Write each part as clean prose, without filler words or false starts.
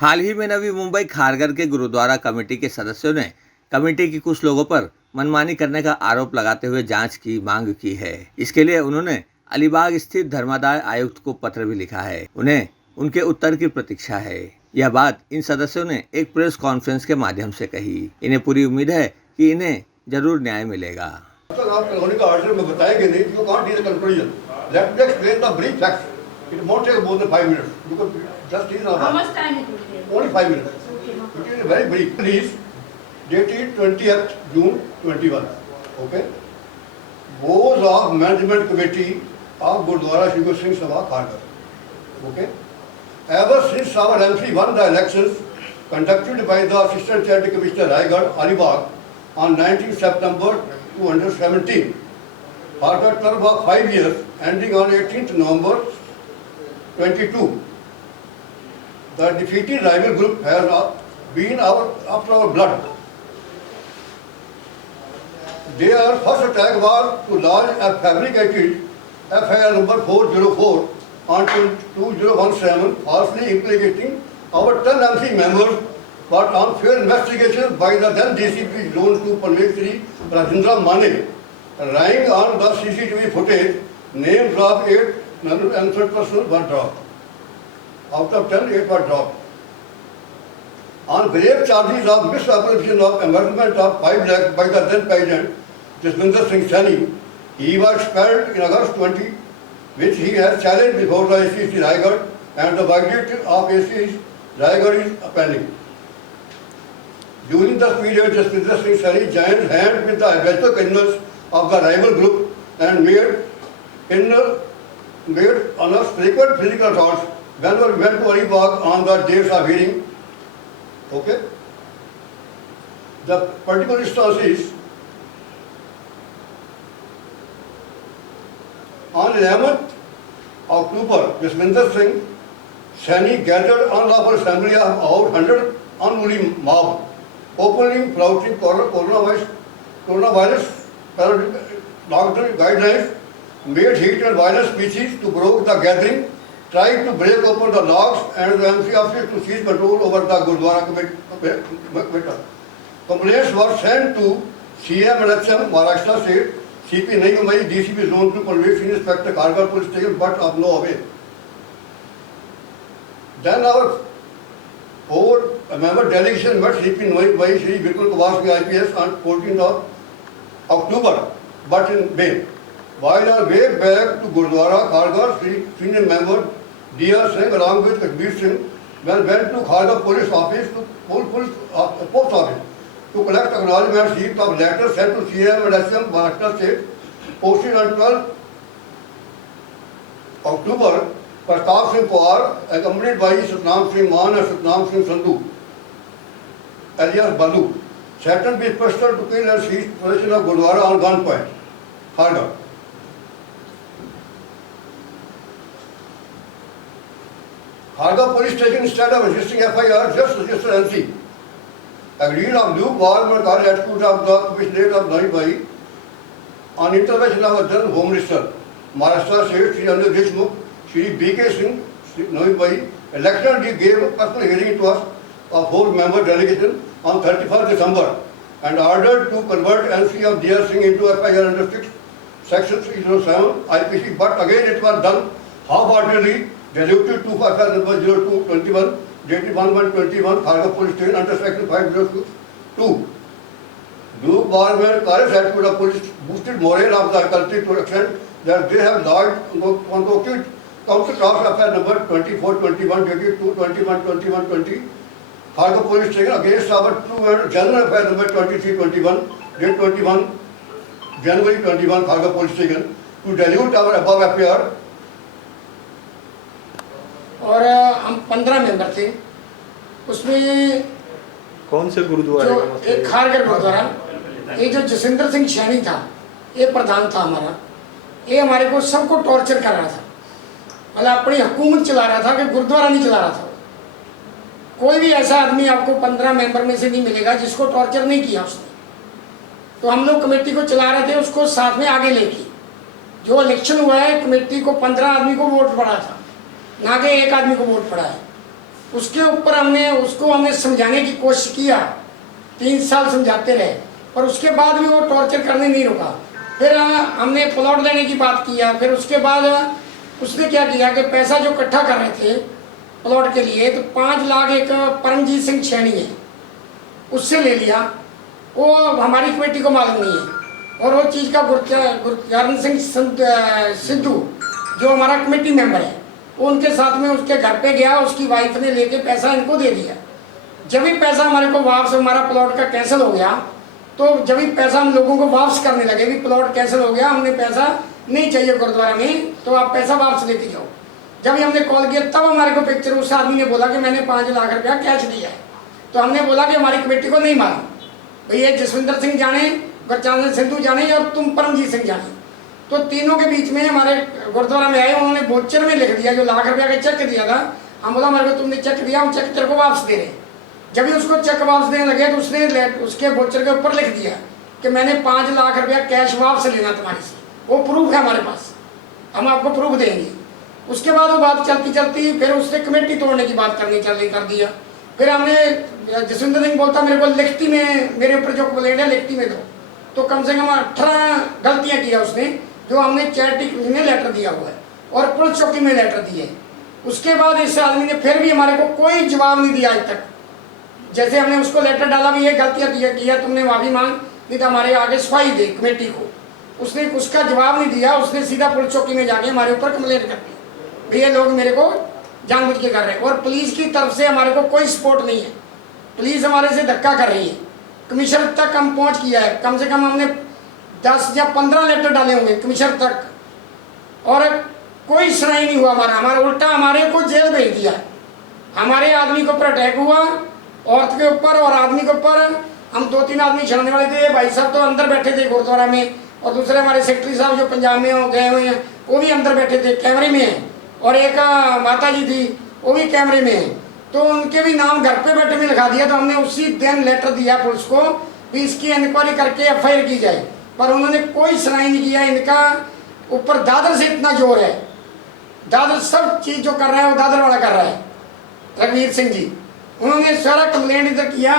हाल ही में नवी मुंबई खारघर के गुरुद्वारा कमेटी के सदस्यों ने कमेटी के कुछ लोगों पर मनमानी करने का आरोप लगाते हुए जांच की मांग की है। इसके लिए उन्होंने अलीबाग स्थित धर्मादाय आयुक्त को पत्र भी लिखा है। उन्हें उनके उत्तर की प्रतीक्षा है। यह बात इन सदस्यों ने एक प्रेस कॉन्फ्रेंस के माध्यम से कही। इन्हें पूरी उम्मीद है कि इन्हें जरूर न्याय मिलेगा। आप कानूनी का आर्डर में बताएंगे नहीं, you can't read the conclusion. Let me explain the brief facts. It won't take more than 5 minutes. You could just read How much time it will take? only 5 minutes. Okay. It is very brief. Please, dated 20th June 21. Okay. Board of Management Committee of Gurdwara Shri Guru Singh Sabha Kharghar. Okay. Ever since our MC won the elections conducted by the Assistant Charity Commissioner Raigad, Alibag on 19 September 2017 for the term of 5 years ending on 18th November 22. The defeated rival group has been after our blood. Their first attack was to lodge a fabricated FIR number 404 on 2017, falsely implicating our 10 MC members, but on fair investigation by the then DCP Zone 2 Panvel Shri Rajendra Mane, relying on the CCTV footage, names of 8 unanswered persons were dropped. Out of 10, 8 were dropped. On grave charges of misappropriation of embezzlement of 5 lakhs by the then President Jaswinder Singh Saini, he was expelled in August 20, which he has challenged before the ACC Raigad, and the verdict of ACC Raigad is pending. During this period, Jaswinder Singh Saini joined hands with the aggressive criminals of the rival group and made on us frequent physical assaults whenever we went to Alibag on the days of hearing. Okay? The particular instances on 11th October, Jaswinder Singh Saini gathered unlawful assembly of about 100 unruly mob, openly flouting coronavirus lockdown guidelines, made heat and violent speeches to provoke the gathering, tried to break open the locks and the MC officers to seize control over the Gurdwara committee. Complaints were sent to CM and HM Maharashtra State, CP Nayi Mumbai, DCP Zone 2 Panvel Senior Inspector Kharghar Police Station, but of no avail. Then our member delegation met CP Nayi Mumbai, Shri Vikul Kawasaki IPS on 14th of October, but in vain. While our way back to Gurdwara, Kharghar, senior member D.R. Singh along with Kabir Singh went to Kharghar police office post office to collect acknowledgement sheet of letters sent to CM and SM Maharashtra State, posted on 12 October. Pratap Singh Pawar, accompanied by Satnam Singh Maan and Satnam Singh Sandhu, alias Balu, threatened with pistol to kill and seize possession of Gurdwara on gunpoint, Kharghar. Kharghar police station, instead of registering FIR, just registered NC. Agreed of lukewarm and cordial attitude of the Commissioner of Navi Bhai on intervention of the then Home Minister, Maharashtra State, Shri Anil Deshmukh, Shri B.K. Singh, Navi Bhai, election he gave a personal hearing to us of 4-member delegation on 31st December and ordered to convert NC of D.R. Singh into FIR under 6 Section 307 IPC, but again it was done half-heartedly, diluted to FIR number 0221, dated 1121, Kharghar Police Station under Section 502. Luke Barman, Karis attitude of police boosted morale of the country to the extent that they have lodged concocted council draft FIR number 2421, dated 2/21/21/20, Kharghar Police Station against our two general FIR number 2321, dated 21 January 21, Kharghar Police Station, to dilute our above FIR. और हम 15 member थे, उसमें कौन से गुरुद्वारे का मतलब? एक खारघर गुरुद्वारा, ये जो जसविंदर सिंह सैनी था, ये प्रधान था हमारा, ये हमारे को सबको टॉर्चर कर रहा था, मतलब अपनी हुकूमत चला रहा था कि गुरुद्वारा नहीं चला रहा था। कोई भी ऐसा आदमी आपको 15 मेंबर में से नहीं मिलेगा जिसको टॉर्चर नहीं किया उसने। तो हम लोग कमेटी को चला रहे थे, उसको साथ में आगे लेके, जो इलेक्शन हुआ है कमेटी को 15 आदमी को वोट पड़ा था, ना कि एक आदमी को वोट पड़ा है। उसके ऊपर हमने समझाने की कोशिश किया, 3 साल समझाते रहे, पर उसके बाद भी वो टॉर्चर करने नहीं रुका। फिर हमने प्लॉट लेने की बात किया। फिर उसके बाद उसने क्या किया कि पैसा जो इकट्ठा कर रहे थे प्लॉट के लिए, तो 5 लाख एक परमजीत सिंह छैनी है उससे ले लिया। वो हमारी कमेटी को मालूम नहीं है। और वो चीज़ का गुरचरण सिंह सिद्धू जो हमारा कमेटी मेंबर है, वो उनके साथ में उसके घर पे गया, उसकी वाइफ ने लेके पैसा इनको दे दिया। जब भी पैसा हमारे को वापस, हमारा प्लॉट का कैंसिल हो गया, तो जब भी पैसा हम लोगों को वापस करने लगे, भी प्लॉट कैंसिल हो गया, हमने पैसा नहीं चाहिए गुरुद्वारा में, तो आप पैसा वापस लेके जाओ। जब भी हमने कॉल किया तब हमारे को पिक्चर उस आदमी ने बोला कि मैंने 5 लाख रुपया कैश दिया है। तो हमने बोला कि हमारी कमेटी को नहीं मालूम, भैया जसविंदर सिंह जाने, गुरचरण सिद्धू जाने और तुम परमजीत सिंह जाने। तो तीनों के बीच में हमारे गुरुद्वारा में आए, उन्होंने बोचर में लिख दिया जो लाख रुपया का चेक दिया था। हम बोला हमारे को तुमने चेक दिया, हम चेक तेरे को वापस दे रहे। जब भी उसको चेक वापस देने लगे तो उसने उसके बोचर के ऊपर लिख दिया कि मैंने 5 लाख रुपया कैश वापस लेना तुम्हारे से, वो प्रूफ है हमारे पास, हम आपको प्रूफ देंगे। उसके बाद वो बात चलती चलती फिर उसने कमेटी तोड़ने की बात कर दिया। फिर हमने, जसविंदर सिंह बोलता मेरे को लिखती में, मेरे ऊपर जो कंप्लेंट है लिखती में दो। तो कम से कम 18 गलतियाँ किया उसने, जो हमने चैरिटी में लेटर दिया हुआ है और पुलिस चौकी में लेटर दिए। उसके बाद इस आदमी ने फिर भी हमारे को कोई जवाब नहीं दिया आज तक। जैसे हमने उसको लेटर डाला भी ये गलतियाँ किया तुमने माफ़ी मांग, नहीं तो हमारे आगे सफाई दे कमेटी को, उसने उसका जवाब नहीं दिया। उसने सीधा पुलिस चौकी में जाके हमारे ऊपर कंप्लेंट कर दी, भैया लोग मेरे को जानबूझ के कर रहे हैं। और पुलिस की तरफ से हमारे को कोई सपोर्ट नहीं है, पुलिस हमारे से धक्का कर रही है। कमिश्नर तक हम पहुंच किया है, कम से कम हमने 10 या 15 लेटर डाले होंगे कमिश्नर तक, और कोई सुनाई नहीं हुआ हमारा उल्टा हमारे को जेल भेज दिया। हमारे आदमी के ऊपर अटैक हुआ, औरत के ऊपर और आदमी के ऊपर। हम 2-3 आदमी छड़ने वाले थे, भाई साहब तो अंदर बैठे थे गुरुद्वारा में, और दूसरे हमारे सेक्रेटरी साहब जो पंजाब में गए हुए हैं वो भी अंदर बैठे थे, कैमरे में हैं। और एक माता जी थी वो भी कैमरे में है, तो उनके भी नाम घर पे बैठे में लिखा दिया। तो हमने उसी दिन लेटर दिया पुलिस को भी इसकी इंक्वायरी करके FIR की जाए, पर उन्होंने कोई सुनाई नहीं किया। इनका ऊपर दादर से इतना जोर है, दादर सब चीज़ जो कर रहा है वो दादर वाला कर रहा है, रघुवीर सिंह जी। उन्होंने सारा कंप्लेंट इधर किया,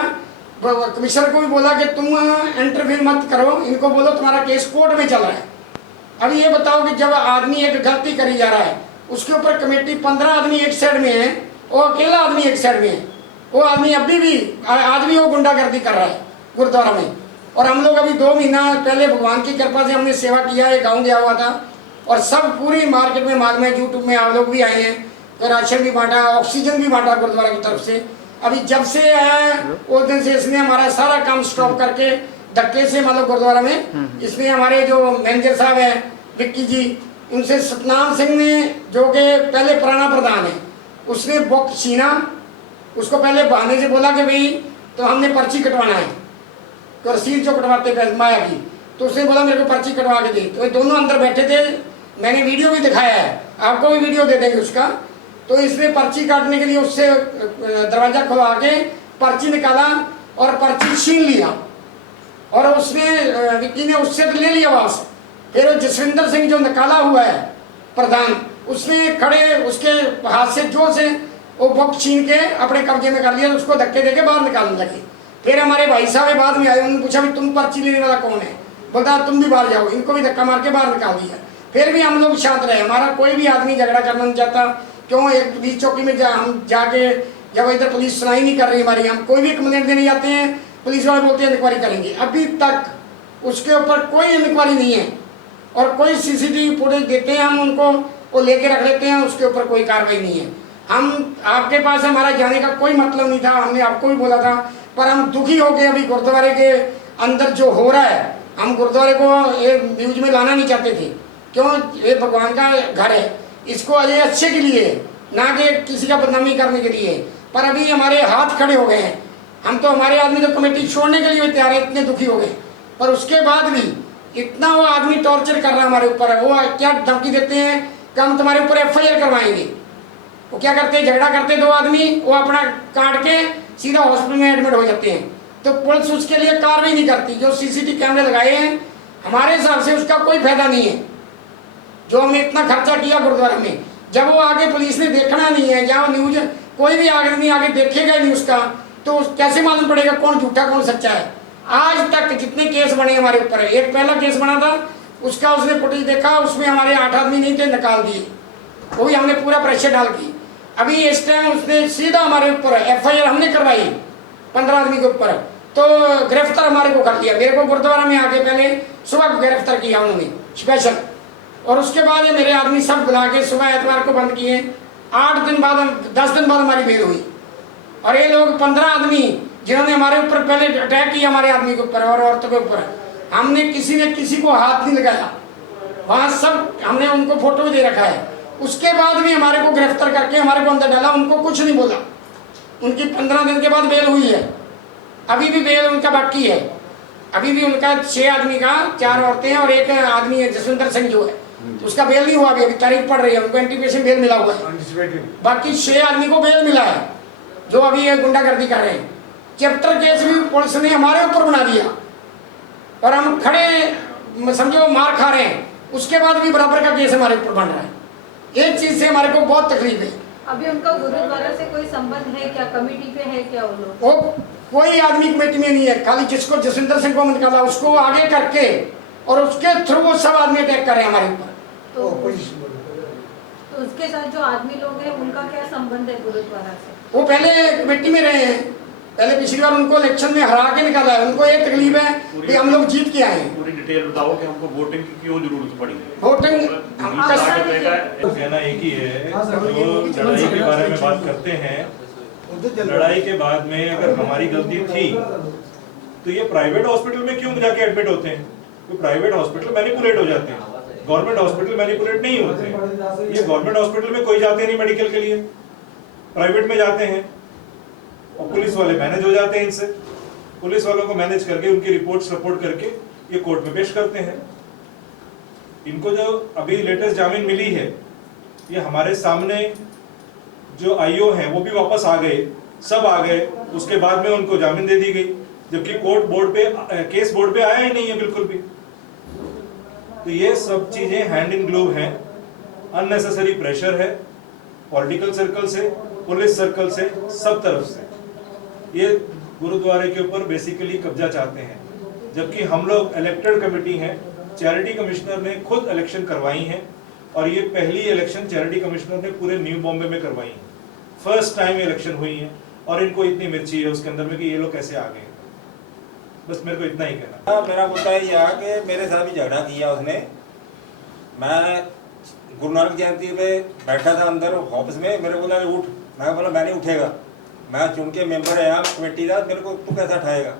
कमिश्नर को भी बोला कि तुम इंटरफेयर मत करो, इनको बोलो तुम्हारा केस कोर्ट में चल रहा है। अब ये बताओ कि जब आदमी एक गलती करी जा रहा है, उसके ऊपर कमेटी 15 आदमी एक साइड में है, वो अकेला आदमी एक साइड में है, वो आदमी अभी भी आज भी वो गुंडागर्दी कर रहा है गुरुद्वारा में। और हम लोग अभी 2 महीना पहले भगवान की कृपा से हमने सेवा किया है, गाँव गया हुआ था, और सब पूरी मार्केट में मालूम है, यूट्यूब में आप लोग भी आए हैं, तो राशन भी बांटा, ऑक्सीजन भी बांटा गुरुद्वारा की तरफ से। अभी जब से आया उस दिन से इसने हमारा सारा काम स्टॉप करके धक्के से, मतलब गुरुद्वारा में इसने हमारे जो मैनेजर साहब है विक्की जी, उनसे सतनाम सिंह ने, जो कि पहले पुराना प्रधान है, उसने बुक छीना, उसको पहले बहाने से बोला कि भाई तो हमने पर्ची कटवाना है, तो रसीद जो कटवाते पैसे माया की, तो उसने बोला मेरे को पर्ची कटवा के दे। तो ये दोनों अंदर बैठे थे, मैंने वीडियो भी दिखाया है, आपको भी वीडियो दे देंगे उसका। तो इसने पर्ची काटने के लिए उससे दरवाज़ा खुलवा के पर्ची निकाला और पर्ची छीन लिया, और उसने विक्की ने उससे ले लिया वापस। फिर वो जसविंदर सिंह जो निकाला हुआ है प्रधान, उसने खड़े उसके हाथ से जोर से वो बुक छीन के अपने कब्जे में कर लिया, तो उसको धक्के देके बाहर निकालने लगे। फिर हमारे भाई साहब बाद में आए, उन्होंने पूछा भी तुम पर्ची लेने वाला कौन है, बोलता तुम भी बाहर जाओ, इनको भी धक्का मार के बाहर निकाल दिया। फिर भी हम लोग शांत रहे, हमारा कोई भी आदमी झगड़ा करना नहीं चाहता। क्यों एक पुलिस चौकी में हम जाके, जब इधर पुलिस सुनाई नहीं कर रही हमारी, हम कोई भी कंप्लेंट देने जाते हैं, पुलिस वाले बोलते हैं इंक्वायरी करेंगे। अभी तक उसके ऊपर कोई इंक्वायरी नहीं है, और कोई CCTV फुटेज देते हैं हम उनको, वो लेके रख लेते हैं, उसके ऊपर कोई कार्रवाई नहीं है। हम आपके पास हमारा जाने का कोई मतलब नहीं था, हमने आपको भी बोला था, पर हम दुखी हो गए अभी गुरुद्वारे के अंदर जो हो रहा है। हम गुरुद्वारे को ये न्यूज में लाना नहीं चाहते थे, क्यों, ये भगवान का घर है, इसको अजय अच्छे के लिए, ना कि किसी का बदनामी करने के लिए। पर अभी हमारे हाथ खड़े हो गए हैं, हम तो हमारे आदमी तो कमेटी छोड़ने के लिए तैयार है, इतने दुखी हो गए। पर उसके बाद भी इतना वो आदमी टॉर्चर कर रहा है हमारे ऊपर। वो क्या धमकी देते हैं कि हम तुम्हारे ऊपर FIR करवाएंगे। वो क्या करते हैं, झगड़ा करते 2 आदमी, वो अपना काट के सीधा हॉस्पिटल में एडमिट हो जाते हैं, तो पुलिस उसके लिए कार्रवाई नहीं करती। जो CCTV कैमरे लगाए हैं हमारे हिसाब से उसका कोई फायदा नहीं है। जो हमने इतना खर्चा किया गुरुद्वारा में, जब वो आगे पुलिस ने देखना नहीं है, जहाँ न्यूज कोई भी आदमी आगे देखेगा ही नहीं उसका, तो कैसे मालूम पड़ेगा कौन झूठा कौन सच्चा है। आज तक जितने केस बने हमारे ऊपर है, एक पहला केस बना था उसका उसने फुटेज देखा, उसमें हमारे 8 आदमी नहीं थे, निकाल दिए, वो भी हमने पूरा प्रेशर डाल की। अभी इस टाइम उसने सीधा हमारे ऊपर FIR हमने करवाई 15 आदमी के ऊपर, तो गिरफ्तार हमारे को कर लिया। मेरे को गुरुद्वारा में आके पहले सुबह गिरफ्तार किया उन्होंने स्पेशल, और उसके बाद ये मेरे आदमी सब बुला के सुबह एतवार को बंद किए। 8 दिन बाद 10 दिन बाद हमारी बेल हुई। और ये लोग 15 आदमी जिन्होंने हमारे ऊपर पहले अटैक किया हमारे आदमी के ऊपर और औरतों के ऊपर, हमने किसी ने किसी को हाथ नहीं लगाया, वहाँ सब हमने उनको फोटो भी दे रखा है। उसके बाद भी हमारे को गिरफ्तार करके हमारे को अंदर डाला, उनको कुछ नहीं बोला। उनकी 15 दिन के बाद बेल हुई है, अभी भी बेल उनका बाकी है। अभी भी उनका 6 आदमी का 4 औरतें हैं और एक आदमी है जसविंदर सिंह जो है, उसका बेल नहीं हुआ। अभी तारीख पड़ रही है, उनको एंटीसिपेशन बेल मिला हुआ है। बाकी 6 आदमी को बेल मिला है जो अभी ये गुंडागर्दी कर रहे हैं। चैप्टर केस भी पुलिस ने हमारे ऊपर बना दिया और हम खड़े समझो मार खा रहे हैं, उसके बाद भी बराबर का केस हमारे ऊपर बन रहा है। एक चीज से हमारे को बहुत तकलीफ है। अभी उनका गुरुद्वारा से कोई संबंध है क्या, कमेटी पे है क्या वो लोग? वो कोई आदमी कमेटी में नहीं है, खाली जिसको जसविंदर सिंह को निकाला उसको आगे करके और उसके थ्रू वो सब आदमी अटैक कर रहे हैं हमारे ऊपर। तो उसके साथ जो आदमी लोग हैं उनका क्या संबंध है गुरुद्वारा से? वो पहले कमेटी में रहे हैं, पहले पिछली बार उनको इलेक्शन में हरा के निकाला है। उनको एक तकलीफ है कि हम लोग जीत के आए हैं। पूरी डिटेल बताओ कि हमको वोटिंग की क्यों जरूरत पड़ी? वोटिंग कहना एक ही है, जो लड़ाई के बारे में बात करते हैं, लड़ाई के बाद में अगर हमारी गलती थी तो ये प्राइवेट हॉस्पिटल में क्यों जाके एडमिट होते हैं? तो प्राइवेट हॉस्पिटल मैनिपुलेट हो जाते हैं, गवर्नमेंट हॉस्पिटल मैनिपुलेट नहीं होते। ये गवर्नमेंट हॉस्पिटल में कोई जाते नहीं मेडिकल के लिए, प्राइवेट में जाते हैं और पुलिस वाले मैनेज हो जाते हैं इनसे। पुलिस वालों को मैनेज करके उनकी रिपोर्ट सपोर्ट करके ये कोर्ट में पेश करते हैं। इनको जो अभी लेटेस्ट जामीन मिली है, ये हमारे सामने जो IO हैं वो भी वापस आ गए, सब आ गए, उसके बाद में उनको जामीन दे दी गई, जबकि कोर्ट बोर्ड पे केस बोर्ड पे आया ही नहीं है बिल्कुल भी। तो ये सब चीजें हैंड इन ग्लोव हैं, अननेसेसरी प्रेशर है पॉलिटिकल सर्कल से, पुलिस सर्कल से, सब तरफ से। ये गुरुद्वारे के ऊपर बेसिकली कब्जा चाहते हैं, जबकि हम लोग इलेक्टेड कमेटी हैं। चैरिटी कमिश्नर ने खुद इलेक्शन करवाई है और ये पहली इलेक्शन चैरिटी कमिश्नर ने पूरे न्यू बॉम्बे में करवाई है। फर्स्ट टाइम इलेक्शन हुई है और इनको इतनी मिर्ची है उसके अंदर में कि ये लोग कैसे आ गए। बस मेरे को इतना ही कहना। मेरा मुद्दा ये है कि मेरे साथ भी झगड़ा किया उसने। मैं गुरु नानक जयंती पे बैठा था अंदर ऑफिस में, मेरे बोला उठ, मैं बोला मैं नहीं उठेगा, मैं चुन के मेंबर है यहाँ कमेटी का, मेरे को तू कैसा उठाएगा।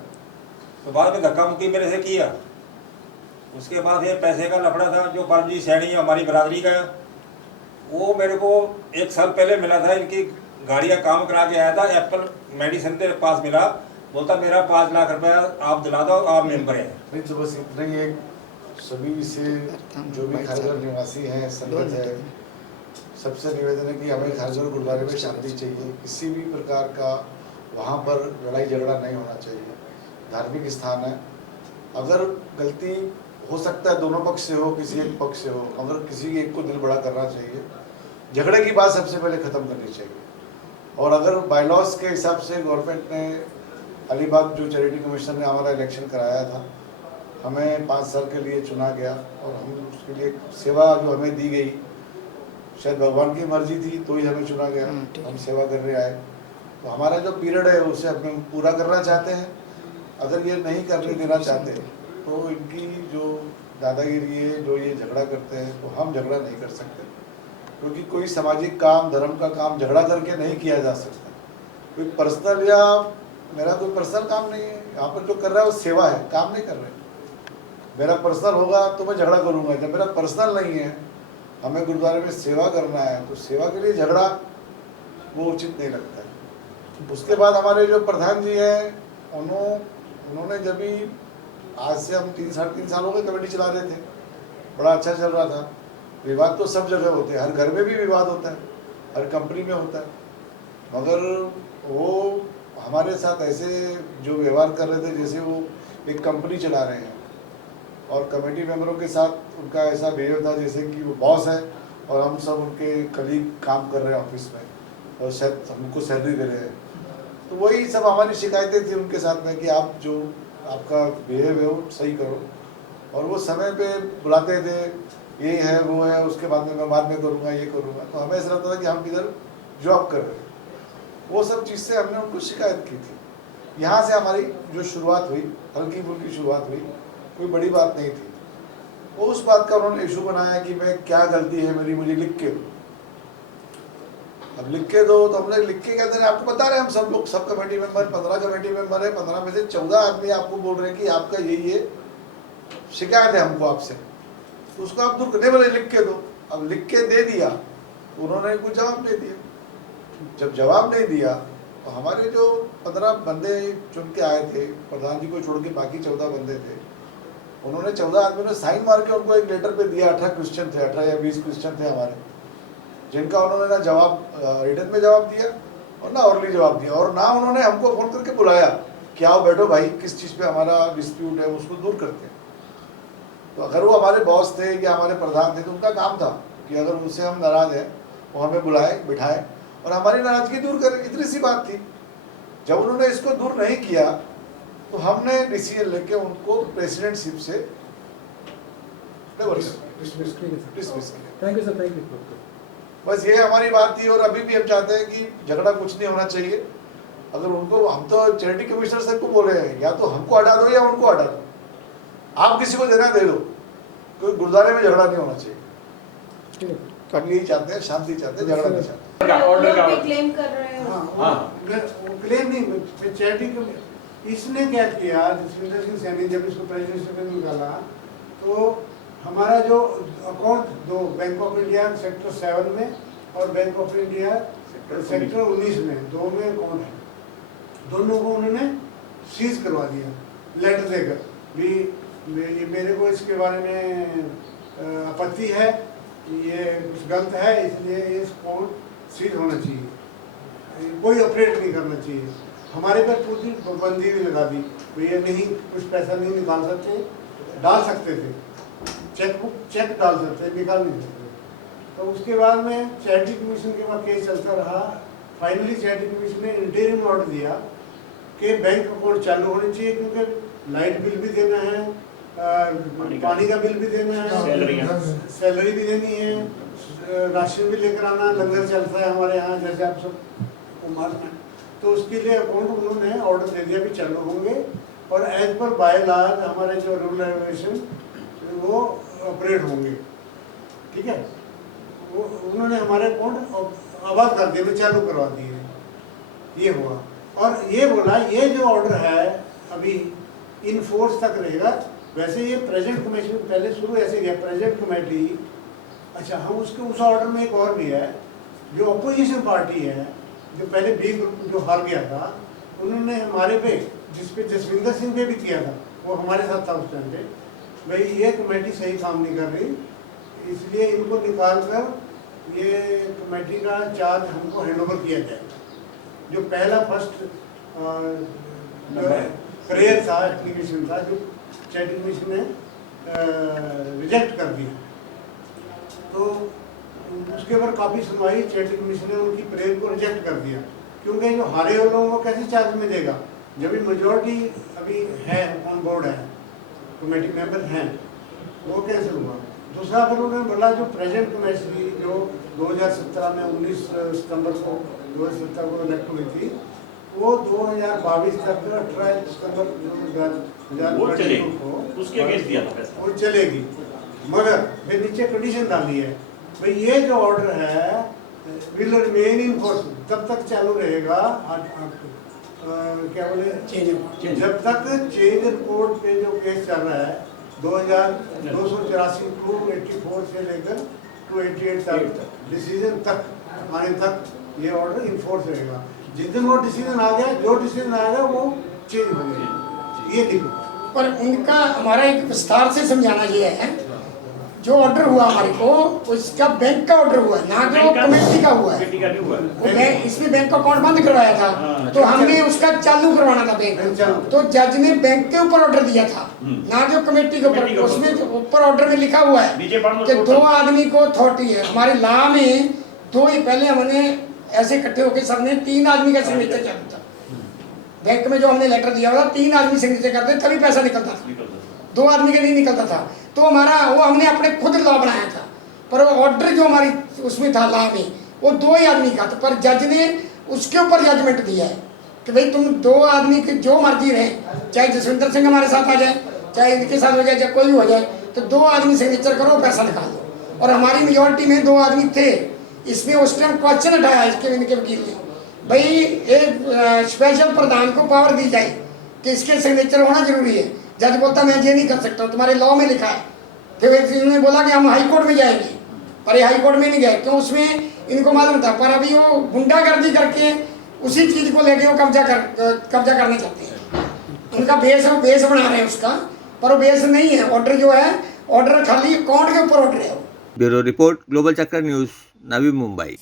तो बाद में धक्का मुक्की मेरे से किया। उसके बाद ये पैसे का लफड़ा था, जो परमजीत सैनी है हमारी बरादरी का, वो मेरे को 1 साल पहले मिला था, इनकी गाड़ी का काम करा के आया था, एप्पल मेडिसिन के पास मिला, बोलता मेरा 5 लाख रुपया आप दिला दो, आप मेंबर हैं। नहीं तो बस इतना ही एक सभी से जो भी खारगर निवासी हैं, संगत है, सबसे निवेदन है कि हमें खारगर गुरुद्वारे में शांति चाहिए। किसी भी प्रकार का वहाँ पर लड़ाई झगड़ा नहीं होना चाहिए। धार्मिक स्थान है, अगर गलती हो सकता है दोनों पक्ष से हो, किसी एक पक्ष से हो, मगर किसी एक को दिल बड़ा करना चाहिए। झगड़े की बात सबसे पहले ख़त्म करनी चाहिए। और अगर बायलॉज के हिसाब से गवर्नमेंट ने अलीबाग जो चैरिटी कमिश्नर ने हमारा इलेक्शन कराया था, हमें 5 साल के लिए चुना गया और हम उसके लिए सेवा जो हमें दी गई, शायद भगवान की मर्जी थी तो ही हमें चुना गया, हम सेवा करने आए। तो हमारा जो पीरियड है उसे हम पूरा करना चाहते हैं। अगर ये नहीं करने देना चाहते तो इनकी जो दादागिरी है, जो ये झगड़ा करते हैं, तो हम झगड़ा नहीं कर सकते, क्योंकि कोई सामाजिक काम, धर्म का काम झगड़ा करके नहीं किया जा सकता। कोई पर्सनल या मेरा कोई पर्सनल काम नहीं है, यहाँ पर जो कर रहा है वो सेवा है, काम नहीं कर रहे। मेरा पर्सनल होगा तो मैं झगड़ा करूँगा, जब मेरा पर्सनल नहीं है, हमें गुरुद्वारे में सेवा करना है, तो सेवा के लिए झगड़ा वो उचित नहीं लगता है। उसके बाद हमारे जो प्रधान जी हैं, उन्होंने जब भी आज से हम 3-3.5 साल हो गए कमेटी चला रहे थे, बड़ा अच्छा चल रहा था। विवाद तो सब जगह होते हैं, हर घर में भी विवाद होता है, हर कंपनी में होता है, मगर वो हमारे साथ ऐसे जो व्यवहार कर रहे थे जैसे वो एक कंपनी चला रहे हैं, और कमेटी मेंबरों के साथ उनका ऐसा बिहेव था जैसे कि वो बॉस है और हम सब उनके कलीग काम कर रहे हैं ऑफिस में। और शायद हमको सैलरी दे रहे हैं। तो वही सब हमारी शिकायतें थी उनके साथ में कि आप जो आपका बिहेव है वो सही करो। और वो समय पे बुलाते थे, ये है वो है, उसके बाद में मैं बाद में करूँगा, ये करूँगा। तो हमें ऐसा लगता था कि हम इधर जॉब कर रहे हैं। वो सब चीज़ से हमने उनको शिकायत की थी। यहाँ से हमारी जो शुरुआत हुई, हल्की फुल्की शुरुआत हुई, कोई बड़ी बात नहीं थी। वो उस बात का उन्होंने इशू बनाया कि मैं क्या गलती है मेरी, मुझे लिख के दो। अब लिख के दो तो हमने लिख के कहते हैं, आपको बता रहे हैं हम सब लोग, sub committee member 15 committee member है, 15 में से 14 आदमी आपको बोल रहे हैं कि आपका ये शिकायत है हमको आपसे, तो उसको आप दूर करने वाले लिख के दो। अब लिख के दे दिया तो उन्होंने कुछ जवाब नहीं दिया। जब जवाब नहीं दिया तो हमारे जो 15 बंदे चुन के आए थे, प्रधान जी को छोड़ के बाकी 14 बंदे थे, उन्होंने 14 आदमियों ने साइन मार के उनको एक लेटर पे दिया। 18 क्वेश्चन थे, 18 या 20 क्वेश्चन थे हमारे, जिनका उन्होंने ना जवाब रिटन में जवाब दिया और ना ऑरली जवाब दिया, और ना उन्होंने हमको फ़ोन करके बुलाया कि आओ बैठो भाई, किस चीज़ पे हमारा डिस्प्यूट है उसको दूर करते हैं। तो अगर वो हमारे बॉस थे या हमारे प्रधान थे तो उनका काम था कि अगर उनसे हम नाराज़ हैं वो हमें बुलाए, बिठाए और हमारी नाराज़गी दूर करें। इतनी सी बात थी। जब उन्होंने इसको दूर नहीं किया तो हमने डिसीजन लेके उनको प्रेसिडेंटशिप से डिसमिस किया। Thank you sir, thank you. बस ये हमारी बात थी। और अभी भी हम चाहते हैं कि झगड़ा कुछ नहीं होना चाहिए। अगर उनको, हम तो चैरिटी कमिश्नर से को बोले हैं, या तो हमको हटा दो या उनको हटा दो, आप किसी को देना दे दो, कोई गुरुद्वारे में झगड़ा नहीं होना चाहिए। हम यही चाहते हैं, शांति चाहते हैं, झगड़ा नहीं चाहते। ऑर्डर पे क्लेम कर रहे हैं। क्लेम नहीं, चैरिटी इसने क्या किया, जसविंदर सिंह सैनी जब इसको प्रेसिडेंट से निकाला तो हमारा जो अकाउंट दो, बैंक ऑफ इंडिया सेक्टर 7 में और बैंक ऑफ इंडिया सेक्टर 19 में, दो में अकाउंट है, दोनों को उन्होंने सीज करवा दिया लेटर देकर भी मेरे को इसके बारे में आपत्ति है, ये कुछ गलत है, इसलिए इस अकाउंट सीज होना चाहिए, कोई ऑपरेट नहीं करना चाहिए। हमारे पर पूरी पाबंदी भी लगा दी, भैया नहीं, कुछ पैसा नहीं निकाल सकते, डाल सकते थे चेक डाल सकते, निकाल नहीं सकते। तो उसके बाद में चैरिटी कमीशन के पास केस चलता रहा। फाइनली चैरिटी कमीशन ने इंटरिम ऑर्डर दिया कि बैंक अकाउंट चालू होने चाहिए, क्योंकि लाइट बिल भी देना है, पानी का बिल भी देना है, सैलरी भी देनी है, राशन भी लेकर आना, लंगर चलता है हमारे यहाँ जैसे आप सब मालूम है। तो उसके लिए अकाउंट उन्होंने ऑर्डर दे दिया भी चालू होंगे, और एज पर बाय लॉ हमारे जो रूल रेगुलेशन वो ऑपरेट होंगे। ठीक है, वो उन्होंने हमारे अकाउंट आबाद कर दिए, चालू करवा दिए। ये हुआ, और ये बोला ये जो ऑर्डर है अभी इन फोर्स तक रहेगा। वैसे ये प्रेजेंट कमेटी पहले शुरू ऐसे गया, प्रेजेंट कमेटी। अच्छा, हम उसके उस ऑर्डर में एक और भी है, जो अपोजिशन पार्टी है, जो पहले बी ग्रुप जो हार गया था, उन्होंने हमारे पे, जिसपे जसविंदर सिंह पे भी किया था, वो हमारे साथ था उस टाइम पे, भाई ये कमेटी सही काम नहीं कर रही, इसलिए इनको निकाल कर ये कमेटी का चार्ज हमको हैंडओवर किया जाए। जो पहला फर्स्ट प्रेयर था, एप्लीकेशन था, जो चैरिटी कमीशन ने रिजेक्ट कर दिया। तो उसके ऊपर काफ़ी सुनवाई, चैरिटी कमीशन ने उनकी प्रेयर को रिजेक्ट कर दिया, क्योंकि जो हारे हुए लोगों को कैसे चार्ज मिलेगा जब मेजोरिटी अभी है, ऑन बोर्ड है, कमेटी मेंबर हैं, वो कैंसिल हुआ। दूसरा फिर उन्होंने बोला जो प्रेजेंट कमेटी जो 2017 में 19 सितंबर को 2017 को इलेक्ट हुई थी, वो 2022 तक 18 सितंबर 2022 को उसके अगेंस्ट दिया था पैसा, वो चलेगी। मगर फिर नीचे कंडीशन डाली है, भाई ये जो ऑर्डर है विल रिमेन इन फोर्स, तब तक चालू रहेगा, क्या बोले, जब तक चेंज इन कोर्ट पे जो केस चल रहा है 2284 टू 84 से लेकर 288 तक, डिसीजन तक आने तक ये ऑर्डर इन्फोर्स रहेगा। जिस दिन वो डिसीजन आ गया, जो डिसीजन आएगा वो चेंज हो जाएगा, ये देखो। पर उनका हमारा एक विस्तार से समझाना ये है, जो ऑर्डर हुआ हमारे को उसका बैंक का ऑर्डर हुआ, ना जो कमेटी का हुआ है। इसमें बैंक का अकाउंट बंद करवाया था, तो हमने उसका चालू करवाना था बैंक, तो जज ने बैंक के ऊपर ऑर्डर दिया था, ना जो कमेटी के ऊपर। उसमें ऊपर ऑर्डर में लिखा हुआ है कि 2 आदमी को अथॉरिटी है। हमारे लॉ में 2 ही, पहले हमने ऐसे इकट्ठे होकर सर ने 3 आदमी का सिग्नेचर किया था। बैंक में जो हमने लेटर दिया हुआ 3 आदमी सिग्नेचर करते तभी पैसा निकलता था, 2 आदमी का नहीं निकलता था। तो हमारा वो हमने अपने खुद लॉ बनाया था, पर वो ऑर्डर जो हमारी उसमें था लॉ में वो 2 ही आदमी का था, पर जज ने उसके ऊपर जजमेंट दिया है कि भाई तुम 2 आदमी के जो मर्जी रहे, चाहे जसविंदर सिंह हमारे साथ आ जाए, चाहे इनके साथ हो जाए, चाहे कोई भी हो जाए, तो 2 आदमी सिग्नेचर करो, पैसा निकाल दो। और हमारी मेजोरिटी में 2 आदमी थे। इसने उस टाइम क्वेश्चन उठाया इसके इनके वकील ने, भाई एक स्पेशल प्रधान को पावर दी जाए कि इसके सिग्नेचर होना जरूरी है। जज बोलता मैं ये नहीं कर सकता, तुम्हारे लॉ में लिखा है। फिर इन्होंने बोला कि हम हाई कोर्ट में जाएंगे, पर ये हाई कोर्ट में नहीं गए, क्यों? उसमें इनको मालूम था। पर अभी वो गुंडागर्दी करके उसी चीज़ को लेके वो कब्जा करना चाहते हैं। उनका बेस बना रहे हैं उसका, पर वो बेस नहीं है। ऑर्डर जो है, ऑर्डर खाली अकाउंट के ऊपर ऑर्डर है। ब्यूरो रिपोर्ट, ग्लोबल चक्कर न्यूज़, नवी मुंबई।